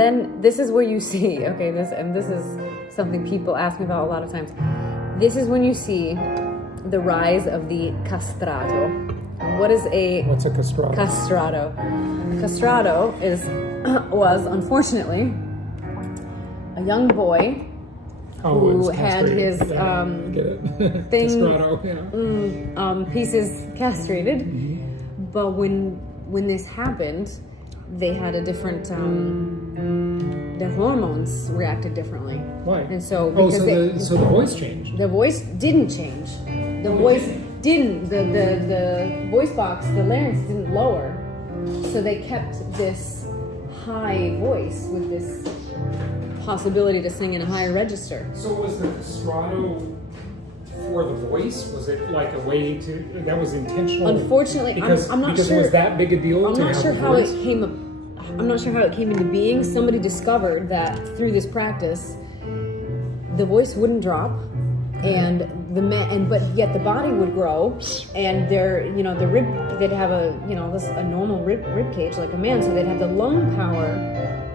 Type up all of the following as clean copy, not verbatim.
then this is where you see, okay, this is something people ask me about a lot of times. This is when you see the rise of the castrato. What's a castrato? Castrato. Castrato was unfortunately a young boy who had his get it. thing Castrato, pieces castrated. Mm-hmm. But when this happened, they had a different their hormones reacted differently. Why? And so so the voice changed. The voice didn't change. The voice didn't. The voice box, the larynx didn't lower. So they kept this high voice with this possibility to sing in a higher register. So was the castrato for the voice? Was it like a way to, that was intentional? Unfortunately, I'm not sure. Because it was that big a deal? I'm not sure how it came up. I'm not sure how it came into being. Somebody discovered that through this practice, the voice wouldn't drop, and but yet the body would grow, and the rib, they'd have a normal rib cage like a man, so they'd have the lung power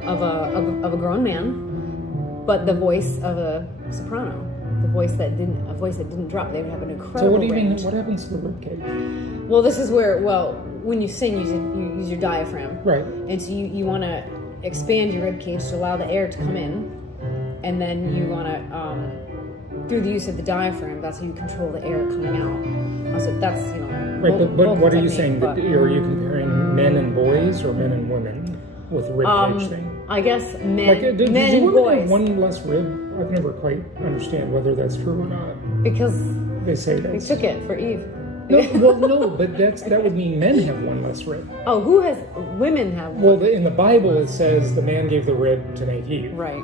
of a grown man, but the voice of a soprano, a voice that didn't drop. They would have an incredible. So what do you range. mean? What happens to the rib cage? Well, this is where when you sing, you use your diaphragm, right? And so you want to expand your rib cage to allow the air to come in, and then you want to through the use of the diaphragm, that's how you control the air coming out. So that's right. But what are you saying? Are you comparing men and boys or men and women with rib cage thing? I guess men, did men and boys. Have one less rib? I've never quite understand whether that's true or not. Because they say that they took it for Eve. No, but that would mean men have one less rib. Oh, women have one? Well, in the Bible it says the man gave the rib to make Eve. Right.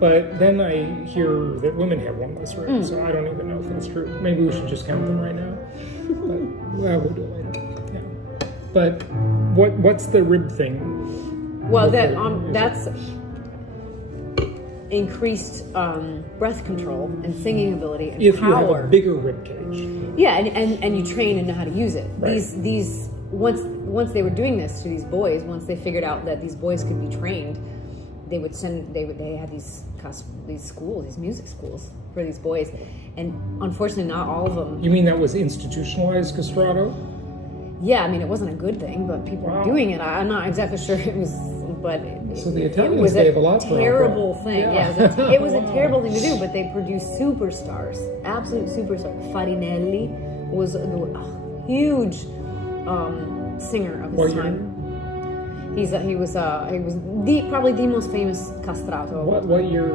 But then I hear that women have one less rib, so I don't even know if that's true. Maybe we should just count them right now. But we'll do it later. Yeah. But what's the rib thing? Well, that's increased breath control and singing ability and if power. You have a bigger rib cage. Yeah, and you train and know how to use it. Right. These once they were doing this to these boys, once they figured out that these boys could be trained, they had these schools, these music schools for these boys, and unfortunately not all of them. You mean that was institutionalized castrato? Yeah, I mean it wasn't a good thing, but people were doing it. I'm not exactly sure it was. But so the Italians gave a lot for terrible thing. Yeah, it was a terrible thing to do. But they produced superstars, absolute superstars. Farinelli was a huge singer of his time. He was probably the most famous castrato. What year?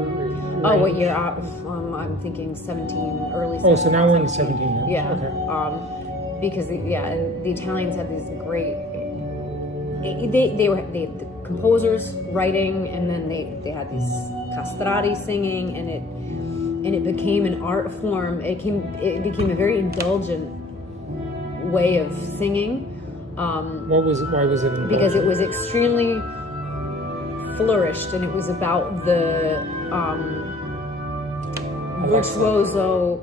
What year? I'm thinking 17, early. Oh, so now we're in the 17. Yeah. Okay. Because the Italians had these great. They had composers writing, and then they had these castrati singing, and it became an art form. It became a very indulgent way of singing. Why was it indulgent? Because it was extremely flourished, and it was about the virtuoso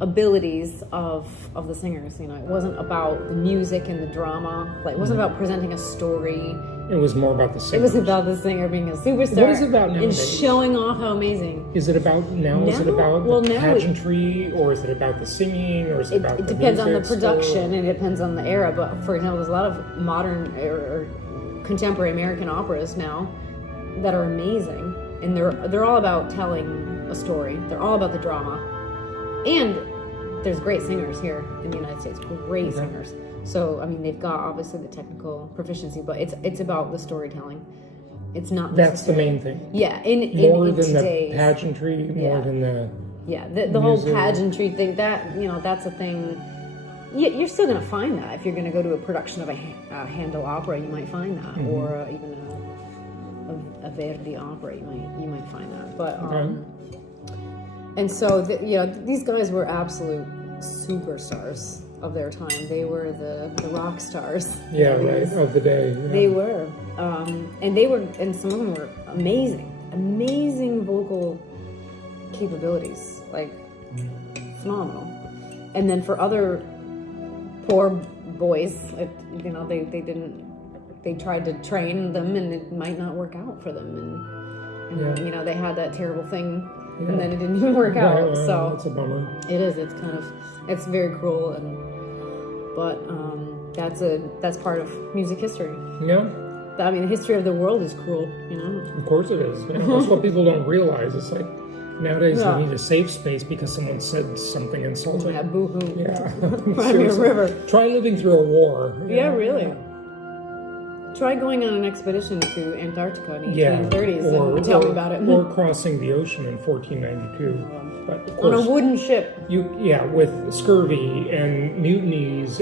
abilities of the singers. It wasn't about the music and the drama. Like, it wasn't about presenting a story. It was more about the singer. It was about the singer being a superstar. What is it about nowadays? And showing off how amazing. Is it about now? Is it about the pageantry, or is it about the singing, or is it about the music? It depends on the production, and it depends on the era. But for example, there's a lot of modern or contemporary American operas now that are amazing, and they're all about telling a story. They're all about the drama, and there's great singers here in the United States. Great singers. So, I mean, they've got obviously the technical proficiency, but it's about the storytelling. It's not. That's the main thing. Yeah, more than the pageantry, more than the. Yeah, the whole pageantry thing. That's a thing. You're still going to find that if you're going to go to a production of a Handel opera. You might find that, or even a Verdi opera. You might find that, but. And so, these guys were absolute superstars of their time. They were the rock stars. Yeah, right, of the day. Yeah. They were. And some of them were amazing vocal capabilities, like phenomenal. And then for other poor boys, they they tried to train them, and it might not work out for them, and you know, they had that terrible thing, and then it didn't even work out. So it's a bummer. It is. It's kind of, it's very cruel, but that's part of music history. Yeah. I mean, the history of the world is cruel, you know. Of course it is. Yeah, that's what people don't realize. It's like nowadays they need a safe space because someone said something insulting. Yeah, boo-hoo. Yeah. Cry me a river. Try living through a war. Yeah, really. Try going on an expedition to Antarctica in the 1830s and tell me about it. Or crossing the ocean in 1492. But of course, on a wooden ship. with scurvy and mutinies